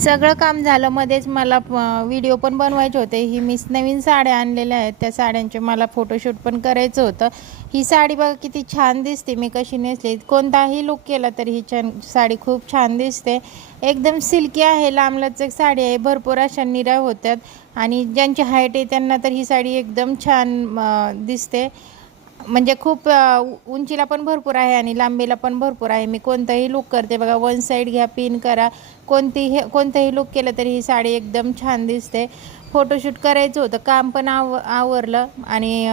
सगळं काम झालं, मध्येच मला व्हिडिओ पण बनवायचे होते। ही मी नवीन साड्या आणलेल्या आहेत, त्या साड्यांचे मला फोटोशूट पण करायचं होतं। ही साडी बघा किती छान दिसते, मी कशी नेसली, कोणताही लुक केला तरी ही साडी खूप छान दिसते। एकदम सिल्की आहे, लांबलचक साडी आहे, भरपूर अशा निऱ्या होत्यात आणि ज्यांची हाईट आहे त्यांना तर ही साडी एकदम छान दिसते। म्हणजे खूप उंचीला पण भरपूर आहे आणि लांबीला पण भरपूर आहे। मी कोणताही लुक करते बघा, वन साईड घ्या, पिन करा, कोणतंही लुक केलं तरी ही साडी एकदम छान दिसते। फोटोशूट करायचं होतं, काम पण आवरलं आणि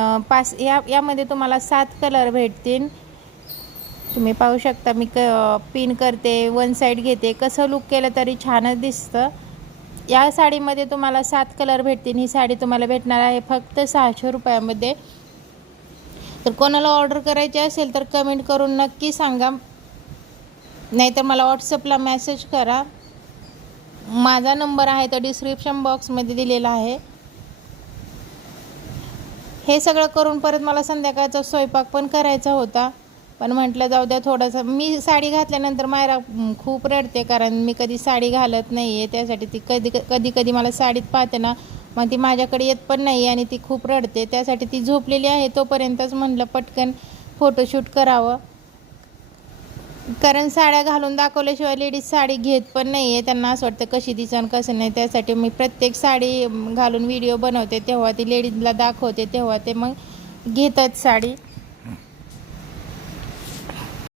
यामध्ये तुम्हाला 7 कलर भेटतील। तुम्ही पाहू शकता, मी पिन करते, वन साईड घेते, कसं लुक केलं तरी छानच दिसतं। या साडीमध्ये तुम्हाला 7 कलर भेटतील। ही साडी तुम्हाला भेटणार आहे फक्त 600 रुपयामध्ये। तर कोणाला ऑर्डर करायची असेल तर कमेंट करून नक्की सांगा, नाहीतर मला व्हॉट्सअपला मेसेज करा। माझा नंबर आहे तो डिस्क्रिप्शन बॉक्समध्ये दिलेला आहे। हे सगळं करून परत मला संध्याकाळचा स्वयंपाक पण करायचा होता, पण म्हटलं जाऊ द्या थोडंसं। मी साडी घातल्यानंतर मायरा खूप रडते, कारण मी कधी साडी घालत नाही आहे, त्यासाठी ती कधी मला साडीत पाहते ना, मग ती माझ्याकडे येत पण नाही आणि ती खूप रडते। त्यासाठी ती झोपलेली आहे, तोपर्यंतच म्हटलं पटकन फोटोशूट करावं, कारण साड्या घालून दाखवल्याशिवाय लेडीज साडी घेत पण नाही आहे। त्यांना असं वाटतं कशी दिसन कसं नाही, त्यासाठी मी प्रत्येक साडी घालून व्हिडिओ बनवते, तेव्हा ती लेडीजला दाखवते, तेव्हा ते मग घेतात साडी।